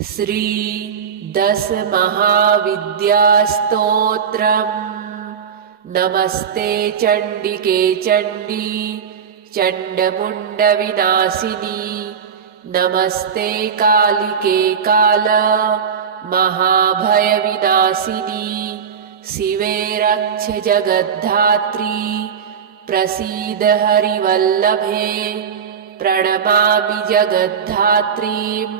श्री दश महाविद्यास्तोत्रम्। नमस्ते चण्डिके चण्डी चण्डमुण्डविनाशिनी। नमस्ते कालिके काल महाभयविनाशिनी। शिवे रक्ष जगद्धात्री प्रसीद हरिवल्लभे। प्रणमामि जगद्धात्रीं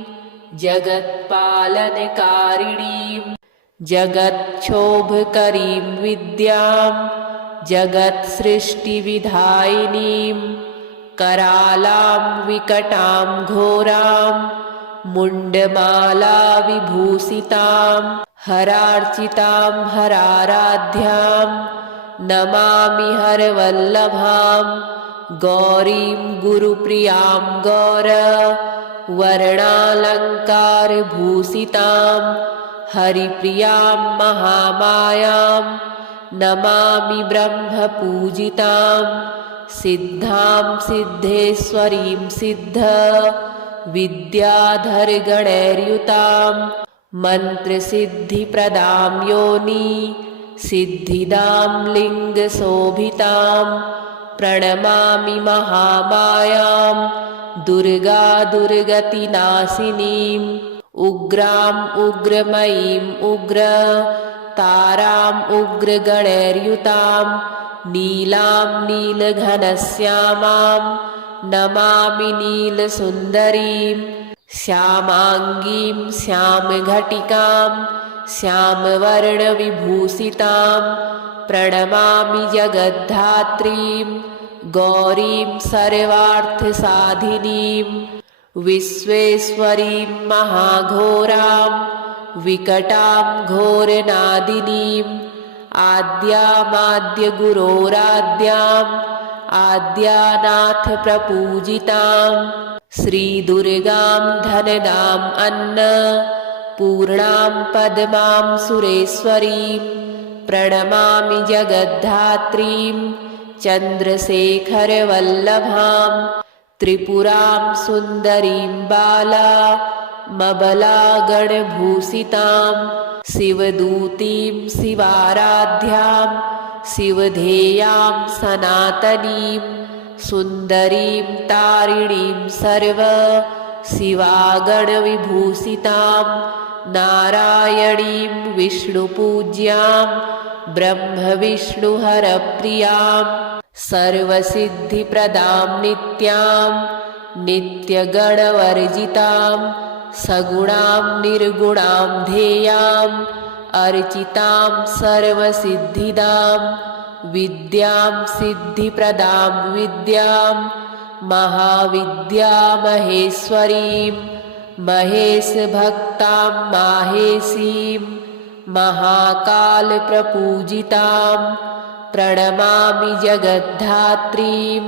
जगत्पालनकारिणीं जगच्छोभकरीं विद्यां जगत्सृष्टिविधायिनीं। करालां विकटां घोरां मुण्डमालाविभूषितां हरार्चितां हराराध्यां नमामि हरवल्लभां। गौरीं गुरुप्रियां गौर वर्णालङ्कारभूषितां हरिप्रियां महामायां नमामि ब्रह्मपूजितां। सिद्धां सिद्धेश्वरीं सिद्ध विद्याधरगणैर्युतां मन्त्रसिद्धिप्रदां योनि सिद्धिदां लिङ्गशोभितां। प्रणमामि महामायां दुर्गा दुर्गतिनाशिनीम् उग्राम् उग्रमयीम् उग्र ताराम् उग्रगणैर्युतां नीलां नीलघनश्यामां नमामि नीलसुन्दरीं। श्यामाङ्गीं श्यामघटिकां श्यामवर्णविभूषितां प्रणमामि जगद्धात्रीं गौरीं सर्वार्थसाधिनीं। विश्वेश्वरीं महाघोरां विकटां घोरनादिनीं आद्यामाद्यगुरोराद्याम् आद्यानाथप्रपूजितां। श्रीदुर्गां धनदाम् अन्नपूर्णां पद्मां सुरेश्वरीं प्रणमामि जगद्धात्रीं चन्द्रशेखरवल्लभां। त्रिपुरां सुन्दरीं बालामबलागणभूषितां शिवदूतीं शिवाराध्यां शिवधेयां सनातनीं। सुन्दरीं तारिणीं सर्व शिवागणविभूषितां नारायणीं विष्णुपूज्यां ब्रह्मविष्णुहरप्रियां सर्वसिद्धिप्रदां नित्यां नित्यगणवर्जितां सगुणां निर्गुणां ध्येयां अर्चितां सर्वसिद्धिदां विद्यां सिद्धिप्रदां विद्यां महाविद्यामहेश्वरीं महेशभक्तां माहेशीं महाकालप्रपूजितां। प्रणमामि जगद्धात्रीं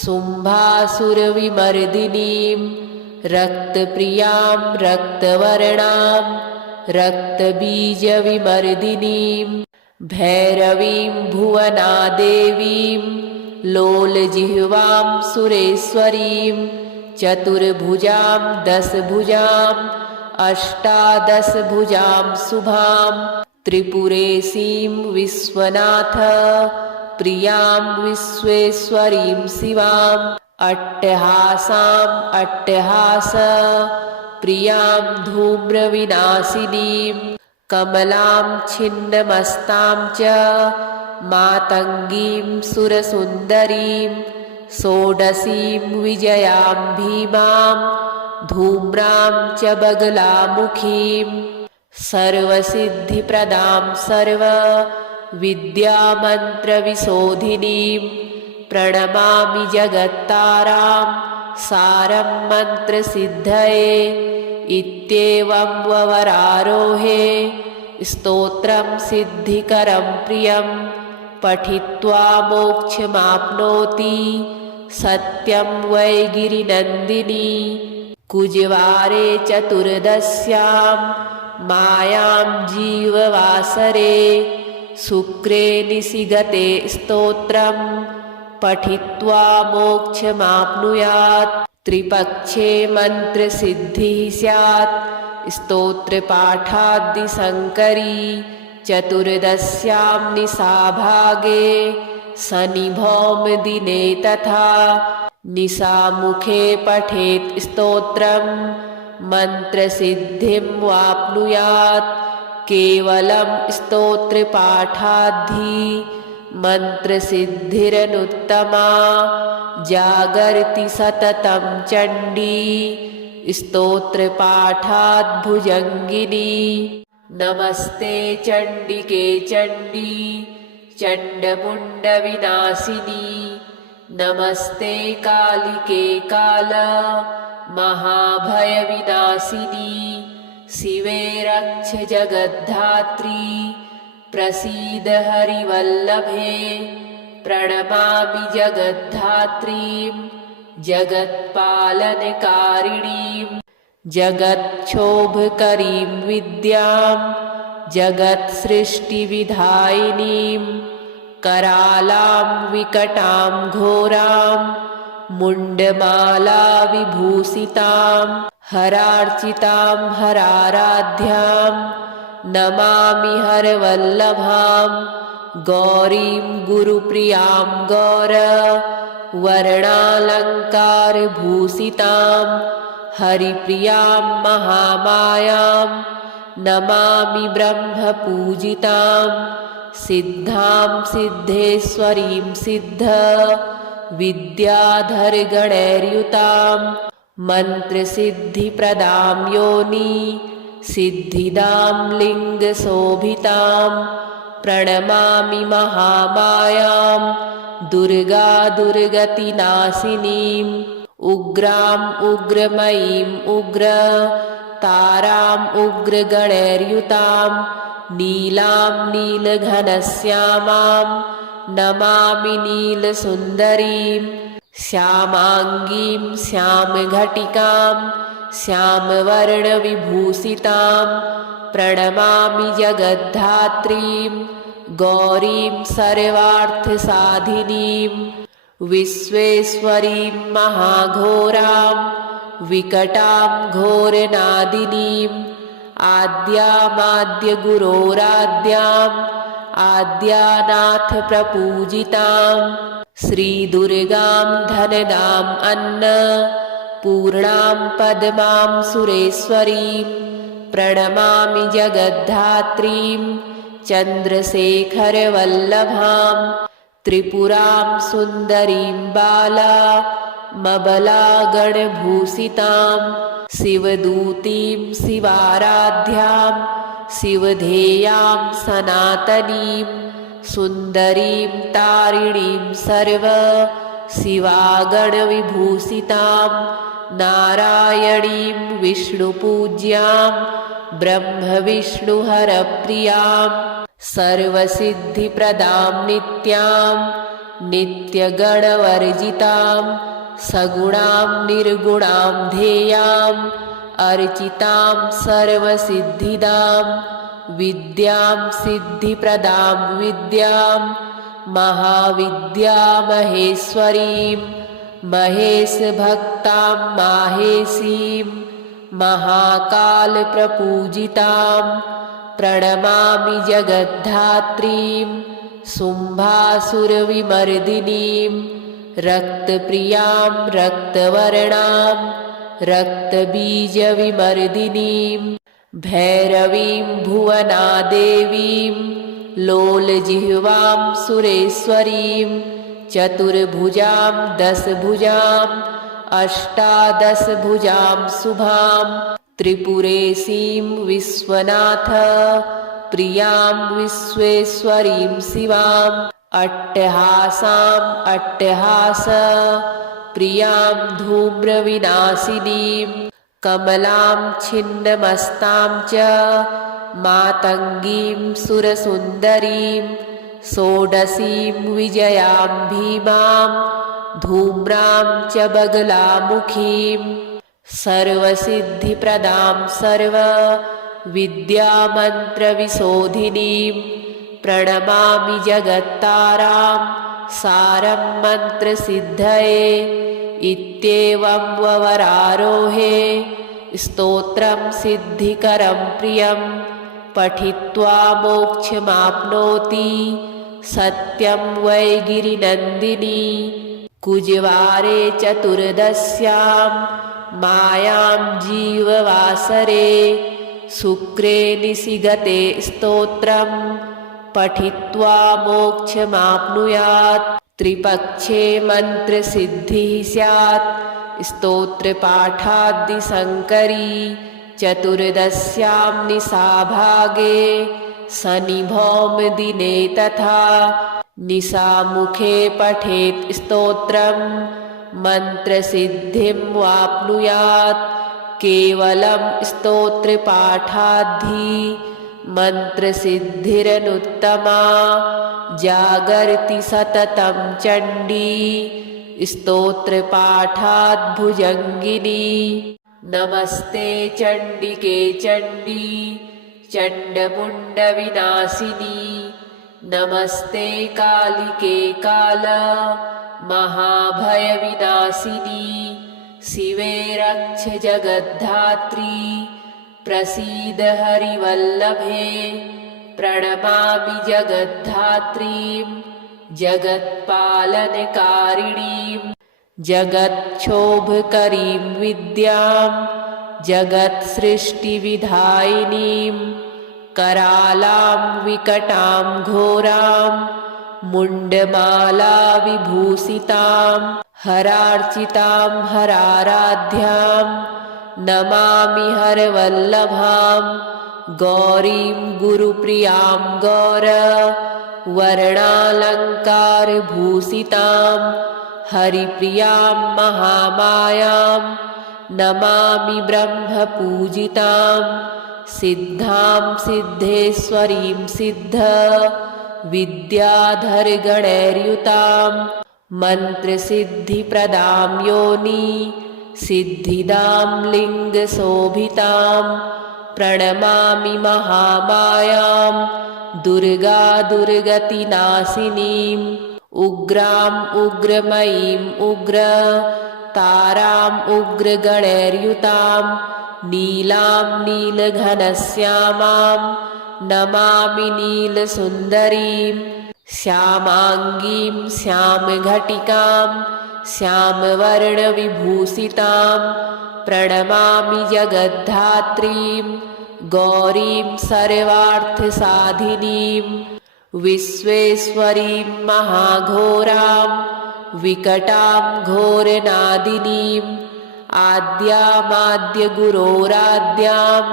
शुम्भासुरविमर्दिनीं रक्तप्रियां रक्तवर्णां रक्तबीजविमर्दिनीं भैरवीं भुवनादेवीं लोलजिह्वां सुरेश्वरीं चतुर्भुजां दशभुजां अष्टादशभुजां शुभां त्रिपुरेशीं विश्वनाथ प्रियां विश्वेश्वरीं शिवां अट्टहासां अट्टहास प्रियां धूम्रविनाशिनीं कमलां छिन्नमस्तां च मातङ्गीं सुरसुन्दरीं षोडशीं विजयां भीमां धूम्रां च बगलामुखीं सर्वसिद्धिप्रदां सर्वविद्यामन्त्रविशोधिनीं। प्रणमामि जगत्तारां सारं मन्त्रसिद्धये। इत्येवं ववरारोहे स्तोत्रं सिद्धिकरं प्रियं पठित्वा मोक्षमाप्नोति सत्यं वै गिरिनन्दिनी। कुजवारे चतुर्दश्यां मायां जीववासरे शुक्रे निशिगते स्तोत्रं पठित्वा मोक्षमाप्नुयात्। त्रिपक्षे मन्त्रसिद्धिः स्यात् स्तोत्रपाठाद्दिसङ्करी चतुर्दश्यां निशाभागे शनिभौम दिने तथा निशामुखे पठेत् स्तोत्रं मन्त्रसिद्धिं वाप्नुयात् केवलं स्तोत्रपाठाद्धि मन्त्रसिद्धिरनुत्तमा जागर्ति सततं चण्डी स्तोत्रपाठाद् भुजङ्गिनी नमस्ते चण्डिके चण्डी चण्डमुण्डविनाशिनी नमस्ते कालिके काल महाभयविनाशिनी शिवे रक्ष जगद्धात्री प्रसीद हरिवल्लभे प्रणमामि जगद्धात्रीं जगत्पालनकारिणीं जगच्छोभकरीं विद्यां जगत्सृष्टिविधायिनीं करालां विकटां घोरां मुण्डमाला विभूषितां हरार्चितां हराराध्यां नमामि हरवल्लभां गौरीं गुरुप्रियां गौर वर्णालङ्कारभूषितां हरिप्रियां महामायां नमामि ब्रह्मपूजितां सिद्धां सिद्धेश्वरीं सिद्ध विद्याधरगणैर्युतां मन्त्रसिद्धिप्रदां योनि सिद्धिदां लिङ्गशोभितां प्रणमामि महामायां दुर्गा दुर्गतिनाशिनीम् उग्रां उग्रमयीं उग्र तारां उग्रगणैर्युतां नीलां नीलघनश्यामां नमामि नीलसुन्दरीं श्यामाङ्गीं श्यामघटिकां श्यामवर्णविभूषितां प्रणमामि जगद्धात्रीं गौरीं सर्वार्थसाधिनीं विश्वेश्वरीं महाघोरां विकटां घोरनादिनीं आद्यामाद्यगुरोराद्याम् आद्यानाथ प्रपूजितां श्रीदुर्गां धनदाम् अन्नपूर्णां पद्मां सुरेश्वरीं प्रणमामि जगद्धात्रीं चन्द्रशेखरवल्लभां त्रिपुरां सुन्दरीं बालामबलागणभूषितां शिवदूतीं शिवाराध्यां शिवधेयां सनातनीं सुन्दरीं तारिणीं सर्व शिवागणविभूषितां नारायणीं विष्णुपूज्यां ब्रह्मविष्णुहरप्रियां सर्वसिद्धिप्रदां नित्यां नित्यगणवर्जितां सगुणां निर्गुणां ध्येयाम् अर्चितां सर्वसिद्धिदां विद्यां सिद्धिप्रदां विद्यां महाविद्यामहेश्वरीं महेशभक्तां माहेशीं महाकालप्रपूजितां प्रणमामि जगद्धात्रीं शुम्भासुरविमर्दिनीं रक्तप्रियां रक्तवर्णां रक्तबीजविमर्दिनीं भैरवीं भुवनादेवीं लोलजिह्वां सुरेश्वरीं चतुर्भुजां दशभुजां अष्टादशभुजां शुभां त्रिपुरेशीं विश्वनाथ प्रियां विश्वेश्वरीं शिवां अट्टहासाम् अट्टहास प्रियां धूम्रविनाशिनीं कमलां छिन्नमस्तां च मातङ्गीं सुरसुन्दरीं षोडशीं विजयां भीमां धूम्रां च बगलामुखीं सर्वसिद्धिप्रदां सर्वविद्यामन्त्रविशोधिनीं प्रणमामि जगत्तारां सारं मन्त्रसिद्धये इत्येवं ववरारोहे स्तोत्रं सिद्धिकरं प्रियं पठित्वा मोक्षमाप्नोति सत्यं वै गिरिनन्दिनी कुजवारे चतुर्दश्यां मायां जीववासरे शुक्रे निशिगते स्तोत्रं पठित्वा मोक्षमाप्नुयात् त्रिपक्षे मन्त्रसिद्धिः स्यात् स्तोत्रपाठाद्दिशङ्करी चतुर्दश्यां निशाभागे शनिभौमदिने तथा निशामुखे पठेत् स्तोत्रं मन्त्रसिद्धिं वाप्नुयात् केवलं स्तोत्रपाठाद्धि मन्त्रसिद्धिरनुत्तमा जागर्ति सततं चण्डी स्तोत्रपाठाद्भुजङ्गिनी नमस्ते चण्डिके चण्डी चण्डमुण्डविनाशिनी नमस्ते कालिके काल महाभयविनाशिनी शिवे रक्ष जगद्धात्री प्रसीद हरिवल्लभे प्रणमामि जगद्धात्रीं जगत्पालनकारिणीं जगत्क्षोभकरीं विद्यां जगत्सृष्टिविधायिनीं करालां विकटां घोरां मुण्डमालाविभूषितां हरार्चितां हराराध्यां नमामि हरवल्लभां गौरीं गुरुप्रियां गौर वर्णालङ्कारभूषितां हरिप्रियां महामायां नमामि ब्रह्मपूजितां सिद्धां सिद्धेश्वरीं सिद्ध विद्याधरगणैर्युतां मन्त्रसिद्धिप्रदां योनि सिद्धिदां लिङ्गशोभितां प्रणमामि महामायां दुर्गा दुर्गतिनाशिनीम् उग्राम् उग्रमयीम् उग्र ताराम् उग्रगणैर्युतां नीलां नीलघनश्यामां नमामि नीलसुन्दरीं श्यामाङ्गीं श्यामघटिकां श्यामवर्णविभूषितां प्रणमामि जगद्धात्रीं गौरीं सर्वार्थसाधिनीं विश्वेश्वरीं महाघोरां विकटां घोरनादिनीम् आद्यामाद्यगुरोराद्याम्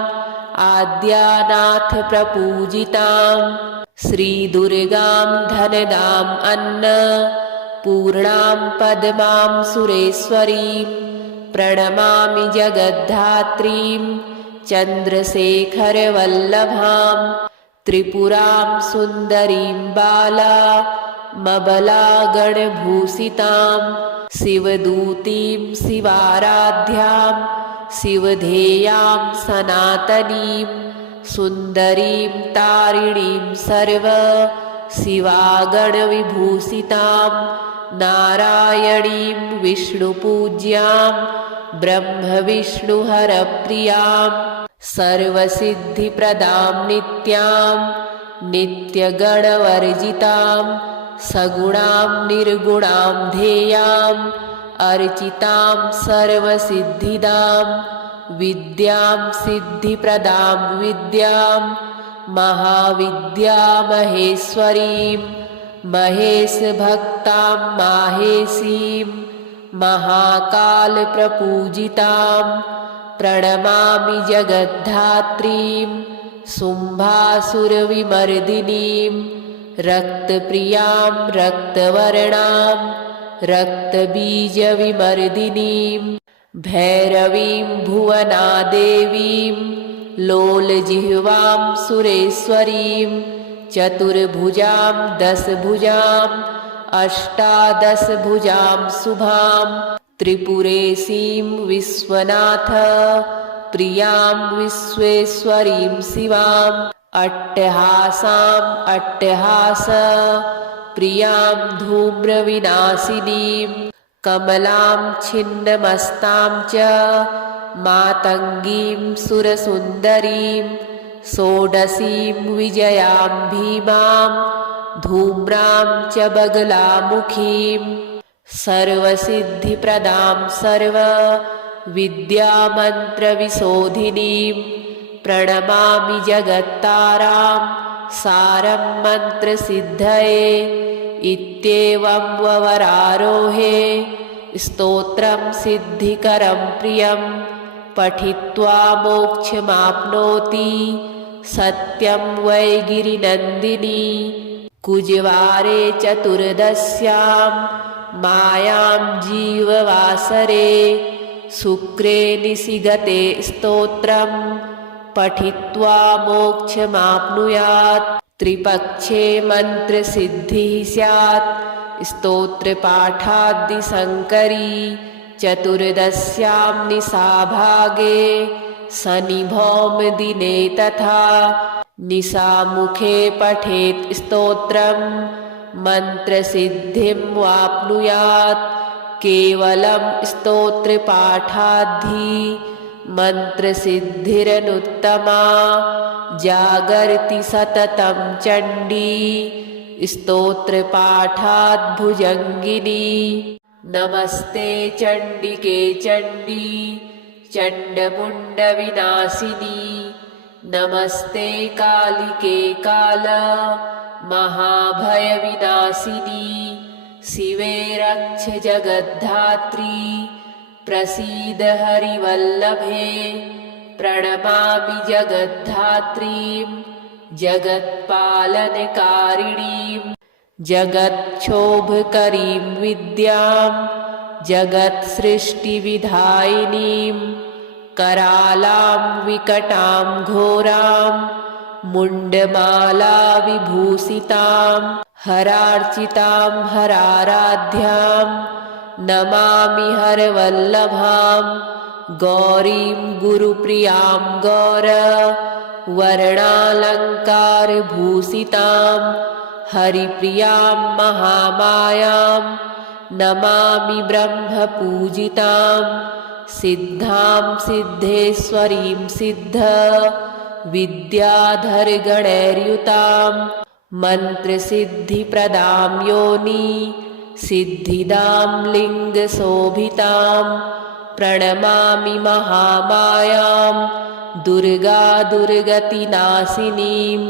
आद्यानाथ प्रपूजितां श्रीदुर्गां धनदाम् अन्नपूर्णां पद्मां सुरेश्वरीं प्रणमामि जगद्धात्रीं चन्द्रशेखरवल्लभां त्रिपुरां सुन्दरीं बालामबलागणभूषितां शिवदूतीं शिवाराध्यां शिवधेयां सनातनीं सुन्दरीं तारिणीं सर्व शिवागणविभूषितां नारायणीं विष्णुपूज्यां ब्रह्मविष्णुहरप्रियां सर्वसिद्धिप्रदां नित्यां नित्यगणवर्जितां सगुणां निर्गुणां ध्येयां अर्चितां सर्वसिद्धिदां विद्यां सिद्धिप्रदां विद्यां महाविद्यामहेश्वरीं महेशभक्तां माहेशीं महाकालप्रपूजितां प्रणमामि जगद्धात्रीं शुम्भासुरविमर्दिनीं रक्तप्रियां रक्तवर्णां रक्तबीजविमर्दिनीं भैरवीं भुवनादेवीं लोलजिह्वां सुरेश्वरीं चतुर्भुजां दशभुजां अष्टादशभुजां शुभां त्रिपुरेशीं विश्वनाथ प्रियां विश्वेश्वरीं शिवाम् अट्टहासाम् अट्टहास प्रियां धूम्रविनाशिनीं कमलां छिन्नमस्तां च मातङ्गीं सुरसुन्दरीं षोडशीं विजयां भीमां धूम्रां च बगलामुखीं सर्वसिद्धिप्रदां सर्वविद्यामन्त्रविशोधिनीं प्रणमामि जगत्तारां सारं मन्त्रसिद्धये इत्येवं ववरारोहे स्तोत्रं सिद्धिकरं प्रियं पठित्वा मोक्षमाप्नोति सत्यं वै गिरिनन्दिनी कुजवारे चतुर्दश्यां मायां जीववासरे शुक्रे निशिगते स्तोत्रं पठित्वा मोक्षमाप्नुयात् त्रिपक्षे मन्त्रसिद्धिः स्यात् स्तोत्रपाठाद्दिशङ्करी चतुर्दश्यां निशाभागे शनिभौमदिने तथा निशामुखे पठेत् स्तोत्रं मन्त्रसिद्धिं वाप्नुयात् केवलं स्तोत्रपाठाद्धि मन्त्रसिद्धिरनुत्तमा जागर्ति सततं चण्डी स्तोत्रपाठाद्भुजङ्गिनी नमस्ते चण्डिके चण्डी चण्डमुण्डविनाशिनी नमस्ते कालिके काल महाभयविनाशिनी शिवे रक्ष जगद्धात्री प्रसीद हरिवल्लभे प्रणमामि जगद्धात्रीं जगत्पालनकारिणीं जगत्क्षोभकरीं विद्यां जगत्सृष्टिविधायिनीं करालां विकटां घोरां मुण्डमाला विभूषितां हरार्चितां हराराध्यां नमामि हरवल्लभां गौरीं गुरुप्रियां गौर वर्णालङ्कारभूषितां हरिप्रियां महामायां नमामि ब्रह्मपूजितां सिद्धां सिद्धेश्वरीं सिद्ध विद्याधरगणैर्युतां मन्त्रसिद्धिप्रदां योनि सिद्धिदां लिङ्गशोभितां प्रणमामि महामायां दुर्गा दुर्गतिनाशिनीम्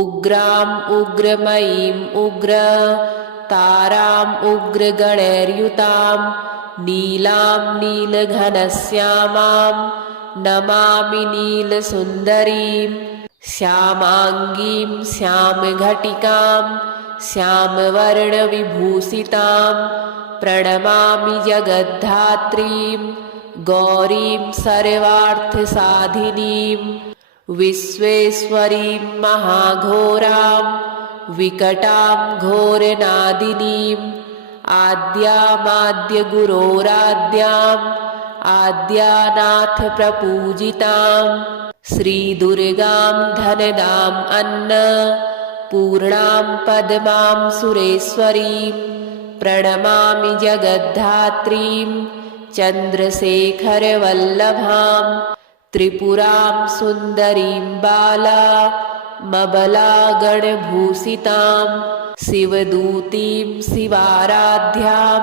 उग्राम् उग्रमयीम् उग्र ताराम् उग्रगणैर्युतां नीलां नीलघनश्यामां नमामि नीलसुन्दरीं श्यामाङ्गीं श्यामघटिकां श्यामवर्णविभूषितां प्रणमामि जगद्धात्रीं गौरीं सर्वार्थसाधिनीं विश्वेश्वरीं महाघोरां विकटां घोरनादिनीम् आद्यामाद्यगुरोराद्याम् आद्यानाथप्रपूजितां श्रीदुर्गां धनदाम् अन्नपूर्णां पद्मां सुरेश्वरीं प्रणमामि जगद्धात्रीं चन्द्रशेखरवल्लभां त्रिपुरां सुन्दरीं बालामबलागणभूषितां शिवदूतीं शिवाराध्यां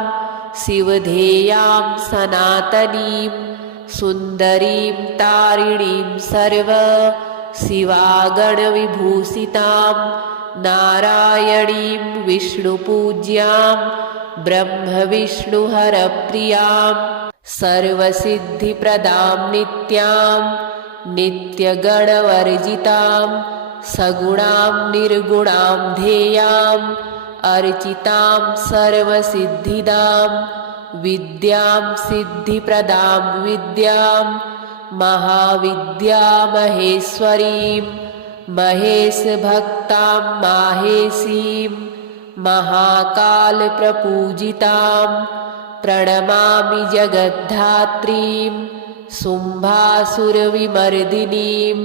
शिवधेयां सनातनीं सुन्दरीं तारिणीं सर्व शिवागणविभूषितां नारायणीं विष्णुपूज्यां ब्रह्मविष्णुहरप्रियां सर्वसिद्धिप्रदां नित्यां नित्यगणवर्जितां सगुणां निर्गुणां ध्येयां अर्चितां सर्वसिद्धिदां विद्यां सिद्धिप्रदां विद्यां महाविद्यामहेश्वरीं महेशभक्तां माहेशीं महाकालप्रपूजितां प्रणमामि जगद्धात्रीं शुम्भासुरविमर्दिनीं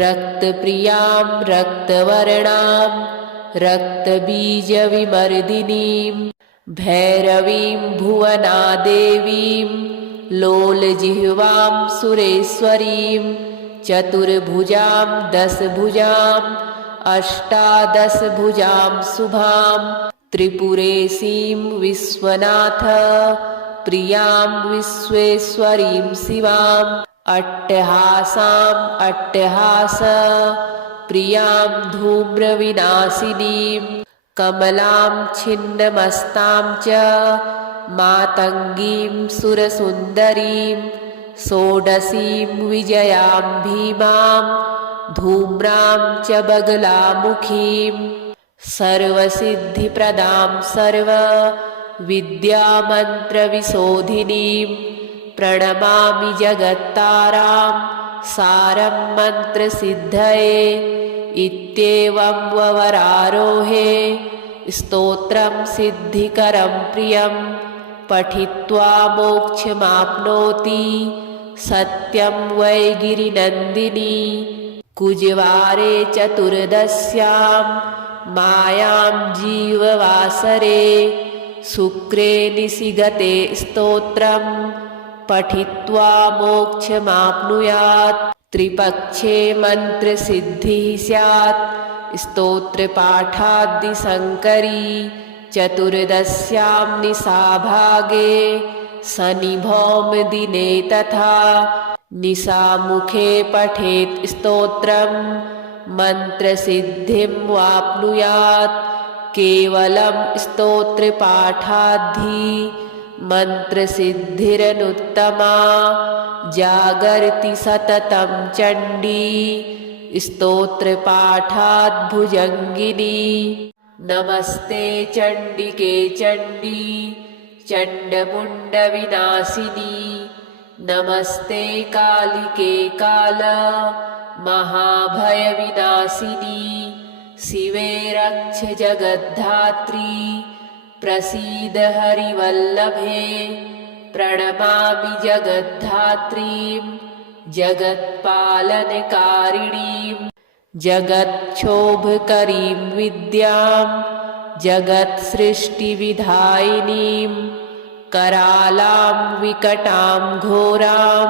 रक्तप्रियां रक्तवर्णां रक्तबीजविमर्दिनीं भैरवीं भुवनादेवीं लोलजिह्वां सुरेश्वरीं चतुर्भुजां दशभुजाम् अष्टादशभुजां शुभां त्रिपुरेशीं विश्वनाथ प्रियां विश्वेश्वरीं शिवाम् अट्टहासाम् अट्टहास प्रियां धूम्रविनाशिनीं कमलां छिन्नमस्तां च मातङ्गीं सुरसुन्दरीं षोडशीं विजयां भीमां धूम्रां च बगलामुखीं सर्वसिद्धिप्रदां सर्वविद्यामन्त्रविशोधिनीं प्रणमामि जगत्तारां सारं मन्त्रसिद्धये इत्येवं ववरारोहे स्तोत्रं सिद्धिकरं प्रियं पठित्वा मोक्षमाप्नोति सत्यं वै गिरिनन्दिनी कुजवारे चतुर्दश्यां मायां जीववासरे शुक्रे निशिगते स्तोत्रं पठित्वा मोक्षमाप्नुयात् त्रिपक्षे मन्त्रसिद्धिः स्यात् स्तोत्रपाठाद्दिशङ्करी चतुर्दश्यां निशाभागे शनिभौमदिने तथा निशामुखे पठेत् स्तोत्रं मन्त्रसिद्धिं वाप्नुयात् केवलं स्तोत्रपाठाद्धि मन्त्रसिद्धिरनुत्तमा जागर्ति सततं चण्डी स्तोत्रपाठात् भुजङ्गिनी नमस्ते चण्डिके चण्डी चण्डमुण्डविनाशिनी नमस्ते कालिके काल महाभयविनाशिनी शिवे रक्ष जगद्धात्री प्रसीद हरिवल्लभे प्रणमामि जगद्धात्रीं जगत्पालनकारिणीं जगच्छोभकरीं विद्यां जगत्सृष्टिविधायिनीं करालां विकटां घोरां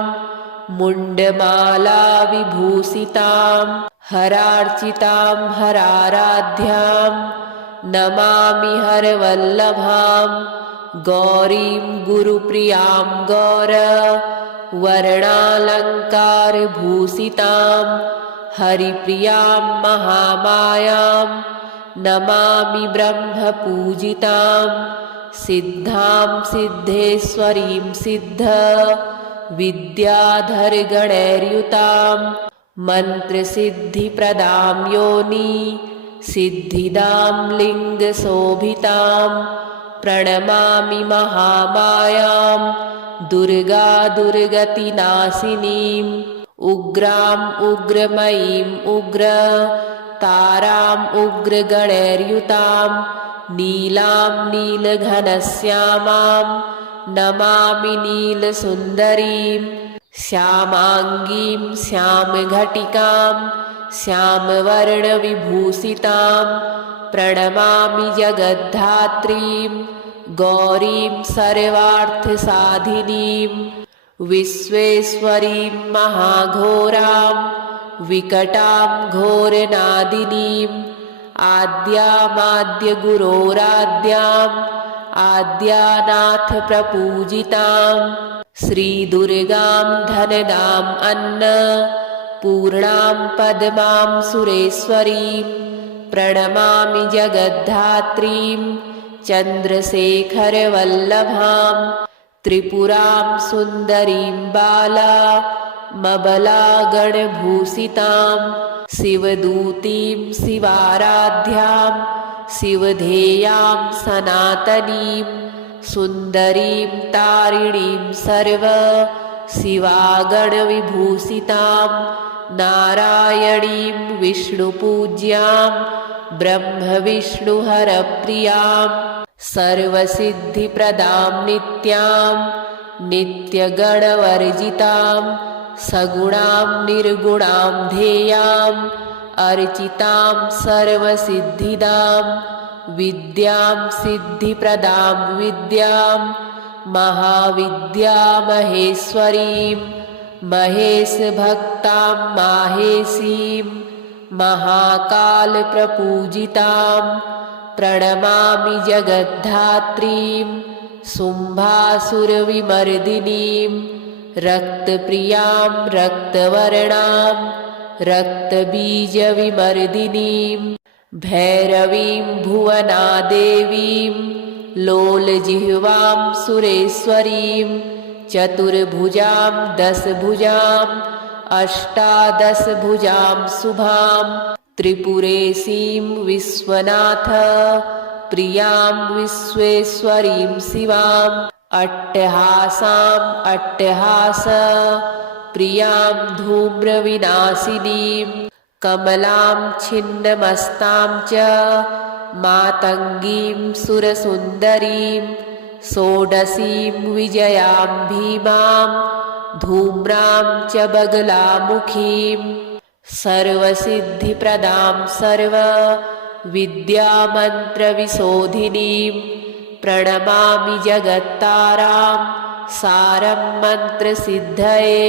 मुण्डमाला विभूषितां हरार्चितां हराराध्यां नमामि हरवल्लभां गौरीं गुरुप्रियां गौर वर्णालङ्कारभूषितां हरिप्रियां महामायां नमामि ब्रह्मपूजितां सिद्धां सिद्धेश्वरीं सिद्ध विद्याधरगणैर्युतां मन्त्रसिद्धिप्रदां योनि सिद्धिदां लिङ्गशोभितां प्रणमामि महामायां दुर्गा दुर्गतिनाशिनीम् उग्रां उग्रमयीं उग्र तारां उग्रगणैर्युतां नीलां नीलघनश्यामां नमामि नीलसुन्दरीं श्यामाङ्गीं श्यामघटिकां श्यामवर्णविभूषितां प्रणमामि जगद्धात्रीं गौरीं सर्वार्थसाधिनीं विश्वेश्वरीं महाघोरां विकटां घोरनादिनीम् आद्यामाद्यगुरोराद्याम् आद्यानाथ प्रपूजितां श्रीदुर्गां धनदाम् अन्नपूर्णां पद्मां सुरेश्वरीं प्रणमामि जगद्धात्रीं चन्द्रशेखरवल्लभां त्रिपुरां सुन्दरीं बालामबलागणभूषितां शिवदूतीं शिवाराध्यां शिवधेयां सनातनीं सुन्दरीं तारिणीं सर्व शिवागणविभूषितां नारायणीं विष्णुपूज्यां ब्रह्मविष्णुहरप्रियां सर्वसिद्धिप्रदां नित्यां नित्यगणवर्जितां सगुणां निर्गुणां ध्येयां अर्चितां सर्वसिद्धिदां विद्यां सिद्धिप्रदां विद्यां महाविद्यामहेश्वरीं महेशभक्तां माहेशीं महाकालप्रपूजितां प्रणमामि जगद्धात्रीं शुम्भासुरविमर्दिनीं रक्तप्रियां रक्तवर्णां रक्तबीजविमर्दिनीं भैरवीं भुवनादेवीं लोलजिह्वां सुरेश्वरीं चतुर्भुजां दशभुजां अष्टादशभुजां शुभां त्रिपुरेशीं विश्वनाथ प्रियां विश्वेश्वरीं शिवाम् अट्टहासाम् अट्टहास प्रियां धूम्रविनाशिनीं कमलां छिन्नमस्तां च मातङ्गीं सुरसुन्दरीं षोडशीं विजयां भीमां धूम्रां च बगलामुखीं सर्वसिद्धिप्रदां सर्वविद्यामन्त्रविशोधिनीं प्रणमामि जगत्तारां सारं मन्त्रसिद्धये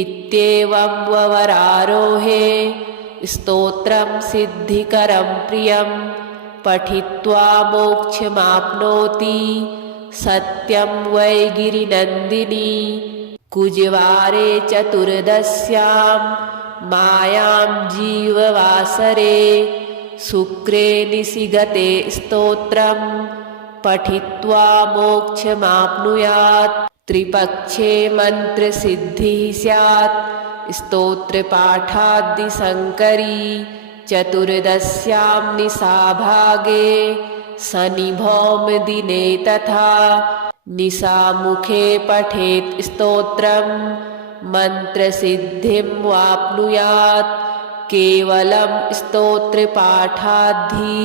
इत्येवं ववरारोहे स्तोत्रं सिद्धिकरं प्रियं पठित्वा मोक्षमाप्नोति सत्यं वै गिरिनन्दिनी कुजवारे चतुर्दश्यां मायां जीववासरे शुक्रे निशिगते स्तोत्रं पठित्वा मोक्षमाप्नुयात् त्रिपक्षे मन्त्रसिद्धिः स्यात् स्तोत्रपाठाद्दिशङ्करी चतुर्दश्यां निशाभागे शनिभौमदिने तथा निशामुखे पठेत् स्तोत्रं मन्त्रसिद्धिं वाप्नुयात् केवलं स्तोत्रपाठाद्धि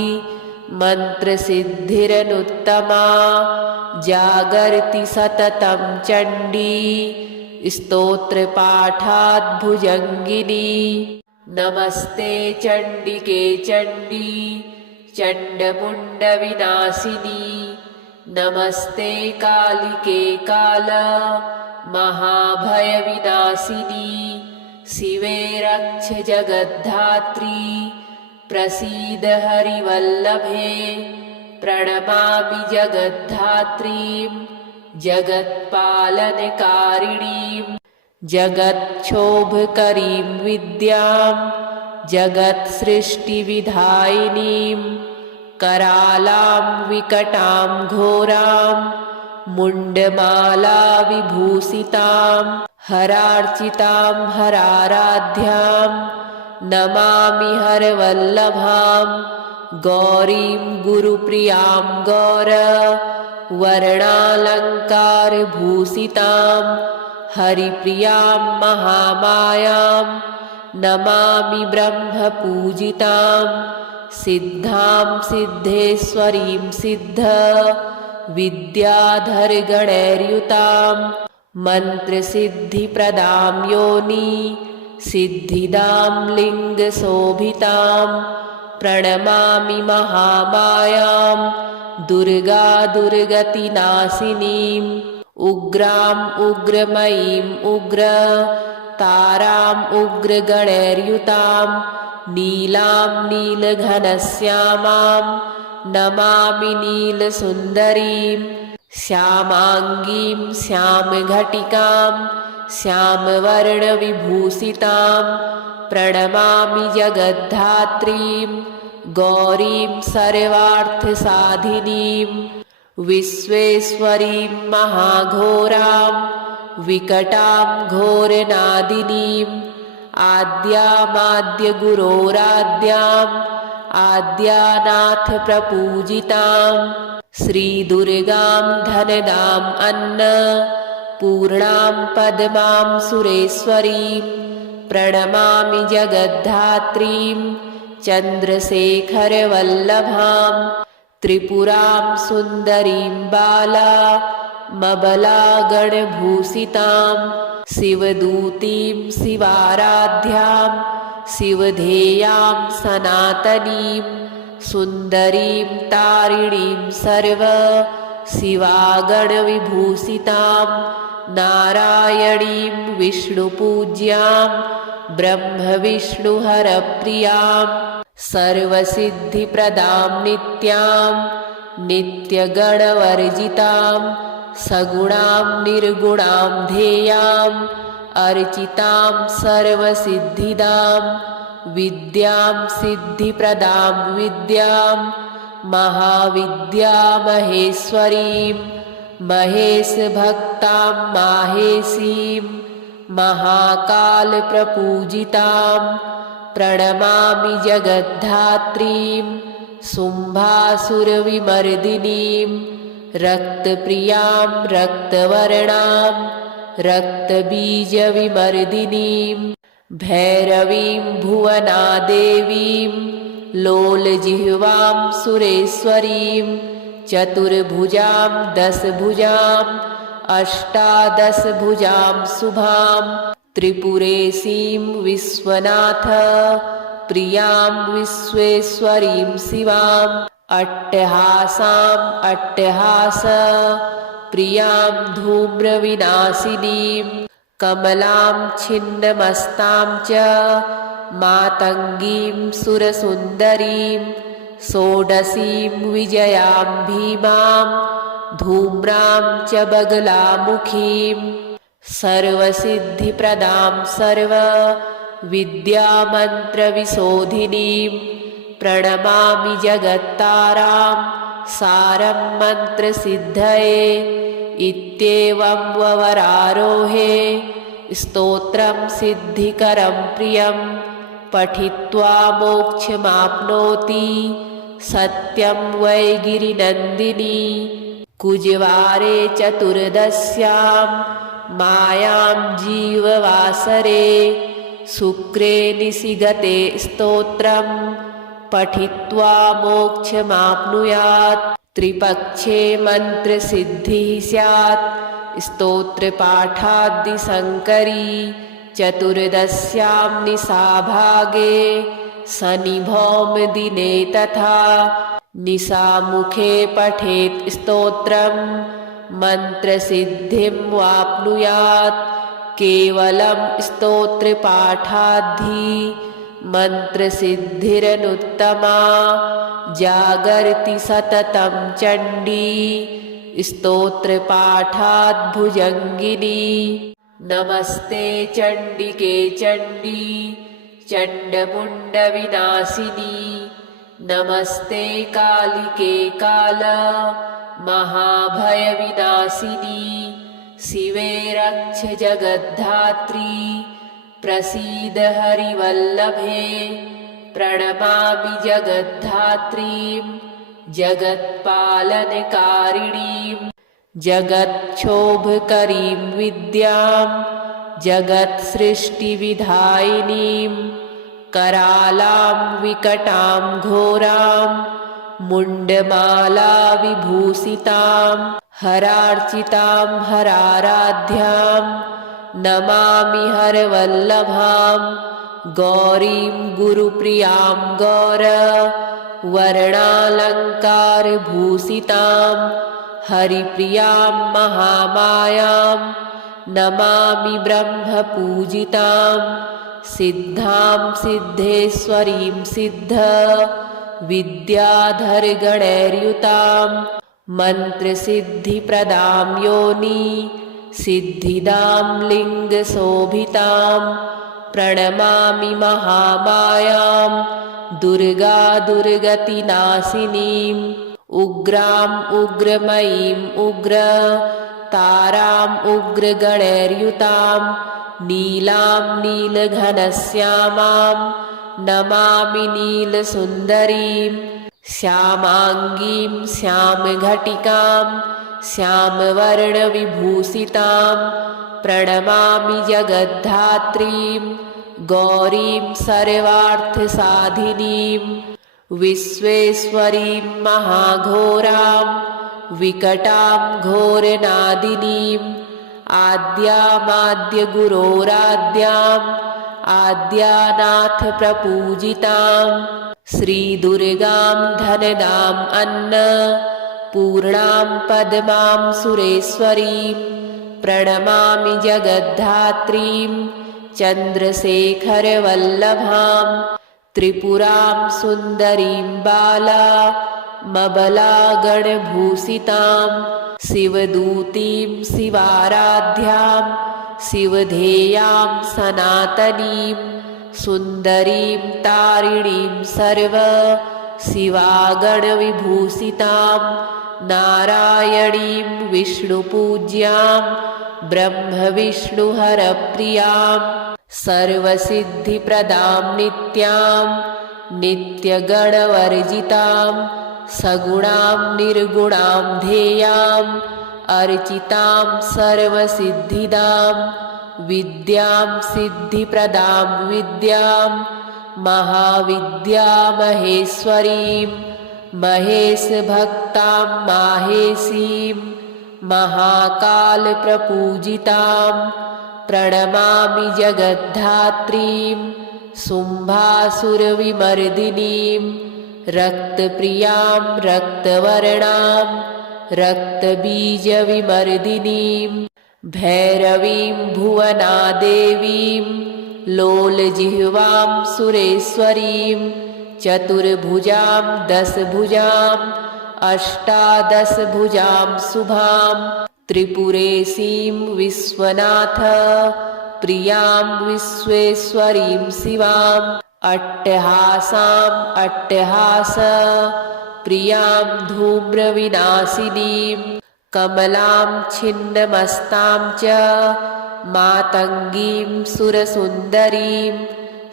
मन्त्रसिद्धिरनुत्तमा जागर्ति सततं चण्डी स्तोत्रपाठाद्भुजङ्गिनी नमस्ते चण्डिके चण्डी चण्डमुण्डविनाशिनी नमस्ते कालिके काल महाभयविनाशिनी शिवे रक्ष जगद्धात्री प्रसीद हरिवल्लभे प्रणमामि जगद्धात्रीं जगत्पालनकारिणीं जगच्छोभकरीं विद्यां जगत्सृष्टिविधायिनीं करालां विकटां घोरां मुण्डमालाविभूषितां हरार्चितां हराराध्यां नमामि हरवल्लभां गौरीं गुरुप्रियां गौर वर्णालङ्कारभूषितां हरिप्रियां महामायां नमामि ब्रह्मपूजितां सिद्धां सिद्धेश्वरीं सिद्ध विद्याधरगणैर्युतां मन्त्रसिद्धिप्रदां योनि सिद्धिदां लिङ्गशोभितां प्रणमामि महामायां दुर्गा दुर्गतिनाशिनीं उग्राम् उग्रमयीम् उग्र ताराम् उग्रगणैर्युतां नीलां नीलघनश्यामां नमामि नीलसुन्दरीं श्यामाङ्गीं श्यामघटिकां श्यामवर्णविभूषितां प्रणमामि जगद्धात्रीं गौरीं सर्वार्थसाधिनीं विश्वेश्वरीं महाघोरां विकटां घोरनादिनीम् आद्यामाद्यगुरोराद्याम् आद्यानाथप्रपूजितां श्रीदुर्गां धनदाम् अन्नपूर्णां पद्मां सुरेश्वरीं प्रणमामि जगद्धात्रीं चन्द्रशेखरवल्लभां त्रिपुरां सुन्दरीं बालामबलागणभूषितां शिवदूतीं शिवाराध्यां शिवधेयां सनातनीं सुन्दरीं तारिणीं सर्व शिवागणविभूषितां नारायणीं विष्णुपूज्यां ब्रह्मविष्णुहरप्रियां सर्वसिद्धिप्रदां नित्यां नित्यगणवर्जितां सगुणां निर्गुणां ध्येयां अर्चितां सर्वसिद्धिदां विद्यां सिद्धिप्रदां विद्यां महाविद्यामहेश्वरीं महेशभक्तां माहेशीं महाकालप्रपूजितां प्रणमामि जगद्धात्रीं शुम्भासुरविमर्दिनीं रक्तप्रियां रक्तवर्णां रक्तबीजविमर्दिनीं भैरवीं भुवनादेवीं लोलजिह्वां सुरेश्वरीं चतुर्भुजां दशभुजां अष्टादशभुजां शुभां त्रिपुरेशीं विश्वनाथ प्रियां विश्वेश्वरीं शिवाम् अट्टहासाम् अट्टहास प्रियां धूम्रविनाशिनीं कमलां छिन्नमस्तां च मातङ्गीं सुरसुन्दरीं षोडशीं विजयां भीमां धूम्रां च बगलामुखीं सर्वसिद्धिप्रदां सर्वविद्यामन्त्रविशोधिनीं प्रणमामि जगत्तारां सारं मन्त्रसिद्धये इत्येवं ववरारोहे स्तोत्रं सिद्धिकरं प्रियं पठित्वा मोक्षमाप्नोति सत्यं वै गिरिनन्दिनी कुजवारे चतुर्दश्यां मायां जीववासरे शुक्रे निशिगते स्तोत्रं पठित्वा मोक्षमाप्नुयात् त्रिपक्षे मन्त्रसिद्धिः स्यात् स्तोत्रपाठाद्दिशङ्करी चतुर्दश्यां निशाभागे शनिभौमदिने तथा निशामुखे पठेत् स्तोत्रं मन्त्रसिद्धिं वाप्नुयात् केवलं स्तोत्रपाठाद्धि मन्त्रसिद्धिरनुत्तमा जागर्ति सततं चण्डी स्तोत्रपाठात् भुजङ्गिनी नमस्ते चण्डिके चण्डी चण्डमुण्डविनाशिनी नमस्ते कालिके काल महाभयविनाशिनी शिवे रक्ष जगद्धात्री प्रसीद हरिवल्लभे प्रणमामि जगद्धात्रीं जगत्पालनकारिणीं जगत्क्षोभकरीं विद्यां जगत्सृष्टिविधायिनीं करालां विकटां घोरां मुण्डमालाविभूषितां हरार्चितां हराराध्यां नमामि हरवल्लभां गौरीं गुरुप्रियां गौर वर्णालङ्कारभूषितां हरिप्रियां महामायां नमामि ब्रह्मपूजितां सिद्धां सिद्धेश्वरीं सिद्ध विद्याधरगणैर्युतां मन्त्रसिद्धिप्रदां योनि सिद्धिदां लिङ्गशोभितां प्रणमामि महामायां दुर्गा दुर्गतिनाशिनीम् उग्राम् उग्रमयीम् उग्र ताराम् उग्रगणैर्युतां नीलां नीलघनश्यामां नमामि नीलसुन्दरीं श्यामाङ्गीं श्यामघटिकां श्यामवर्णविभूषितां प्रणमामि जगद्धात्रीं गौरीं सर्वार्थसाधिनीं विश्वेश्वरीं महाघोरां विकटां घोरनादिनीम् आद्यामाद्यगुरोराद्याम् आद्यानाथप्रपूजितां श्रीदुर्गां धनदां अन्नपूर्णां पद्मां सुरेश्वरीं प्रणमामि जगद्धात्रीं चन्द्रशेखरवल्लभां त्रिपुरां सुन्दरीं बालामबलागणभूषितां शिवदूतीं शिवाराध्यां शिवधेयां सनातनीं सुन्दरीं तारिणीं सर्व शिवागणविभूषितां नारायणीं विष्णुपूज्यां ब्रह्मविष्णुहरप्रियां सर्वसिद्धिप्रदां नित्यां नित्यगणवर्जितां सगुणां निर्गुणां ध्येयां अर्चितां सर्वसिद्धिदां विद्यां सिद्धिप्रदां विद्यां महाविद्यामहेश्वरीं महेशभक्तां माहेशीं महाकालप्रपूजितां प्रणमामि जगद्धात्रीं शुम्भासुरविमर्दिनीं रक्तप्रियां रक्तवर्णां रक्तबीजविमर्दिनीं भैरवीं भुवनादेवीं लोलजिह्वां सुरेश्वरीं चतुर्भुजां दशभुजां अष्टादशभुजां शुभां त्रिपुरेशीं विश्वनाथ प्रियां विश्वेश्वरीं शिवां अट्टहासां अट्टहास प्रियां धूम्रविनाशिनीं कमलां छिन्नमस्तां च मातङ्गीं सुरसुन्दरीं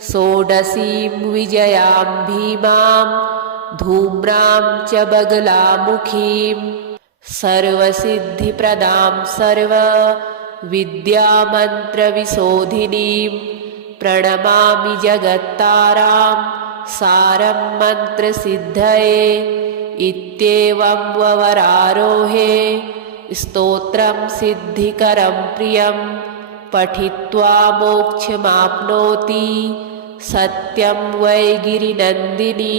षोडशीं विजयां भीमां धूम्रां च बगलामुखीं सर्वसिद्धिप्रदां सर्वविद्यामन्त्रविशोधिनीं प्रणमामि जगत्तारां सारं मन्त्रसिद्धये इत्येवं ववरारोहे स्तोत्रं सिद्धिकरं प्रियं पठित्वा मोक्षमाप्नोति सत्यं वै गिरिनन्दिनी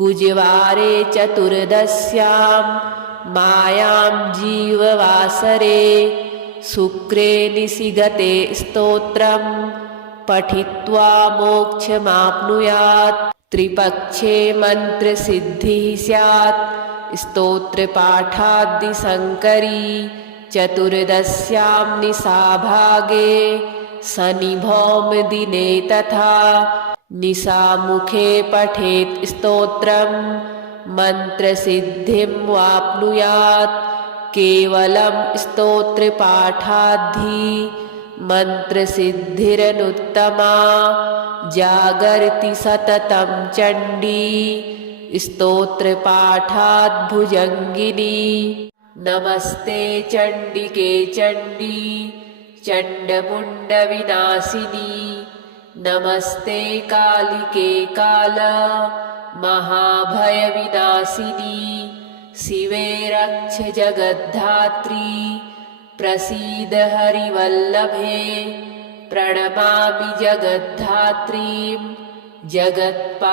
कुजवारे चतुर्दश्यां मायां जीववासरे शुक्रे निशिगते स्तोत्रं पठित्वा मोक्षमाप्नुयात् त्रिपक्षे मन्त्रसिद्धिः स्यात् स्तोत्रपाठाद्दिशङ्करी चतुर्दश्यां निशाभागे शनिभौमदिने तथा निशामुखे पठेत् स्तोत्रं मन्त्रसिद्धिं वाप्नुयात् केवलं स्तोत्रपाठाद्धि मन्त्रसिद्धिरनुत्तमा जागर्ति सततं चण्डी स्तोत्रपाठाद् भुजङ्गिनी नमस्ते चण्डिके चण्डी चण्डमुण्डविनाशिनी नमस्ते कालिके काल महाभयविनाशिनी शिवे रक्ष जगद्धात्री प्रसीद हरिवल्लभे प्रणमामि जगद्धात्रीं जगत्पालनकारिणीं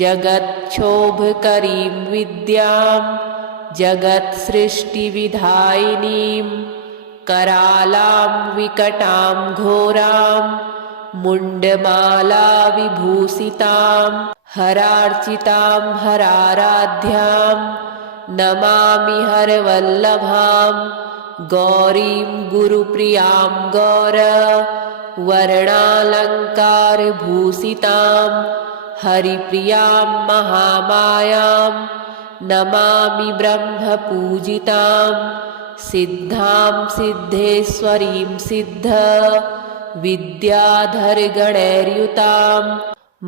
जगत्क्षोभकरीं विद्यां जगत्सृष्टिविधायिनीं करालां विकटां घोरां मुण्डमालाविभूषितां हरार्चितां हराराध्यां नमामि हरवल्लभां गौरीं गुरुप्रियां गौर वर्णालङ्कारभूषितां हरिप्रियां महामायां नमामि ब्रह्मपूजितां सिद्धां सिद्धेश्वरीं सिद्ध विद्याधरगणैर्युतां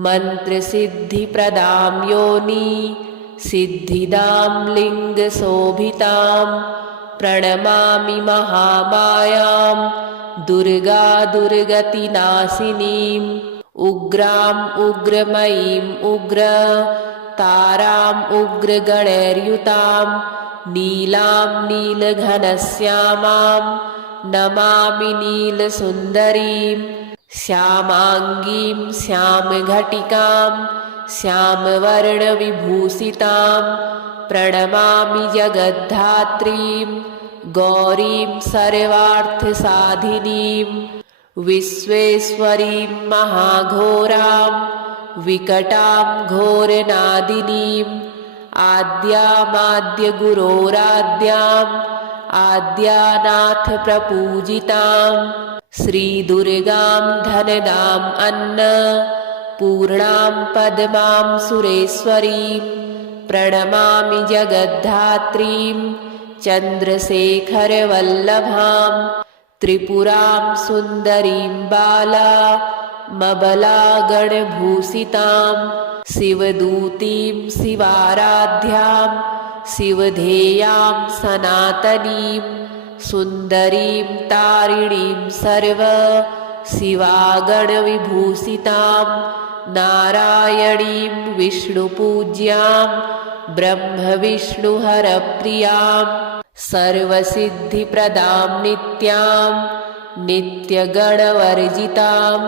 मन्त्रसिद्धिप्रदां योनि सिद्धिदां लिङ्गशोभितां प्रणमामि महामायां दुर्गा दुर्गतिनाशिनीम् उग्रां उग्रमयीं उग्र तारां उग्रगणैर्युतां नीलां नीलघनश्यामां नमामि नीलसुन्दरीं श्यामाङ्गीं श्यामघटिकां श्यामवर्णविभूषितां प्रणमामि जगद्धात्रीं गौरीं सर्वार्थसाधिनीं विश्वेश्वरीं महाघोरां विकटां घोरनादिनीम् आद्यामाद्यगुरोराद्याम् आद्यानाथ प्रपूजितां श्रीदुर्गां धनदाम् अन्नपूर्णां पद्मां सुरेश्वरीं प्रणमामि जगद्धात्रीं चन्द्रशेखरवल्लभां त्रिपुरां सुन्दरीं बालामबलागणभूषितां शिवदूतीं शिवाराध्यां शिवधेयां सनातनीं सुन्दरीं तारिणीं सर्व शिवागणविभूषितां नारायणीं विष्णुपूज्यां ब्रह्मविष्णुहरप्रियां सर्वसिद्धिप्रदां नित्यां नित्यगणवर्जितां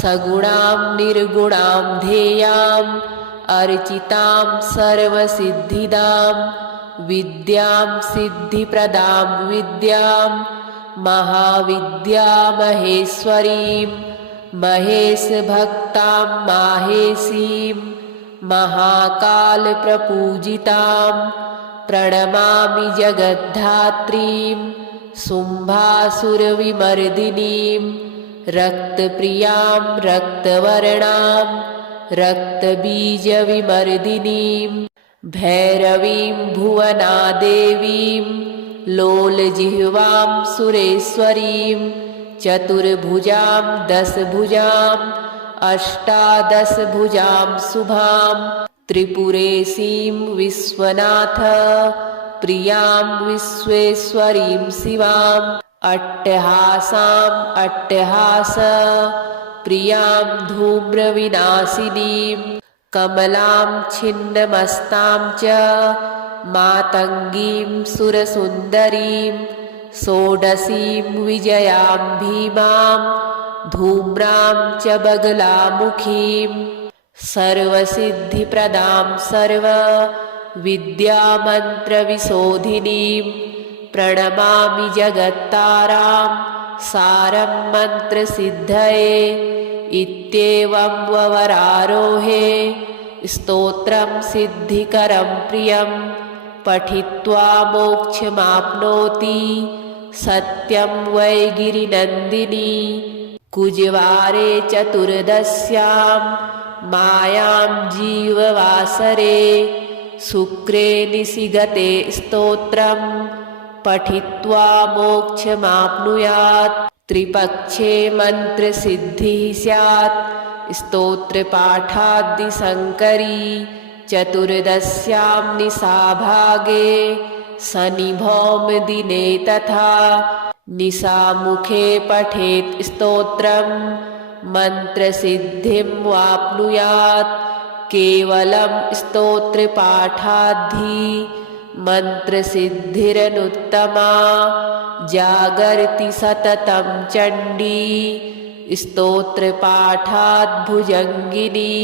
सगुणां निर्गुणां ध्येयाम् अर्चितां सर्वसिद्धिदां विद्यां सिद्धिप्रदां विद्यां महाविद्यामहेश्वरीं महेशभक्तां माहेशीं महाकालप्रपूजितां प्रणमामि जगद्धात्रीं शुम्भासुरविमर्दिनीं रक्तप्रियां रक्तवर्णां रक्तबीजविमर्दिनीं भैरवीं भुवनादेवीं लोलजिह्वां सुरेश्वरीं चतुर्भुजां दशभुजां अष्टादशभुजां शुभां त्रिपुरेशीं विश्वनाथ प्रियां विश्वेश्वरीं शिवां अट्टहासाम् अट्टहास प्रियां धूम्रविनाशिनीं कमलां छिन्नमस्तां च मातङ्गीं सुरसुन्दरीं षोडशीं विजयां भीमां धूम्रां च बगलामुखीं सर्वसिद्धिप्रदां सर्वविद्यामन्त्रविशोधिनीं प्रणमामि जगत्तारां सारं मन्त्रसिद्धये इत्येवं ववरारोहे स्तोत्रं सिद्धिकरं प्रियं पठित्वा मोक्षमाप्नोति सत्यं वै गिरिनन्दिनी कुजवारे चतुर्दश्यां मायां जीववासरे शुक्रे निशिगते स्तोत्रं पठित्वा मोक्षमाप्नुयात् त्रिपक्षे मन्त्रसिद्धिः स्यात् स्तोत्रपाठाद्दिशङ्करी चतुर्दश्यां निशाभागे शनिभौमदिने तथा निशामुखे पठेत् स्तोत्रं मन्त्रसिद्धिं वाप्नुयात् केवलं स्तोत्रपाठाद्धि मन्त्रसिद्धिरनुत्तमा जागर्ति सततं चण्डी स्तोत्रपाठाद् भुजङ्गिनी।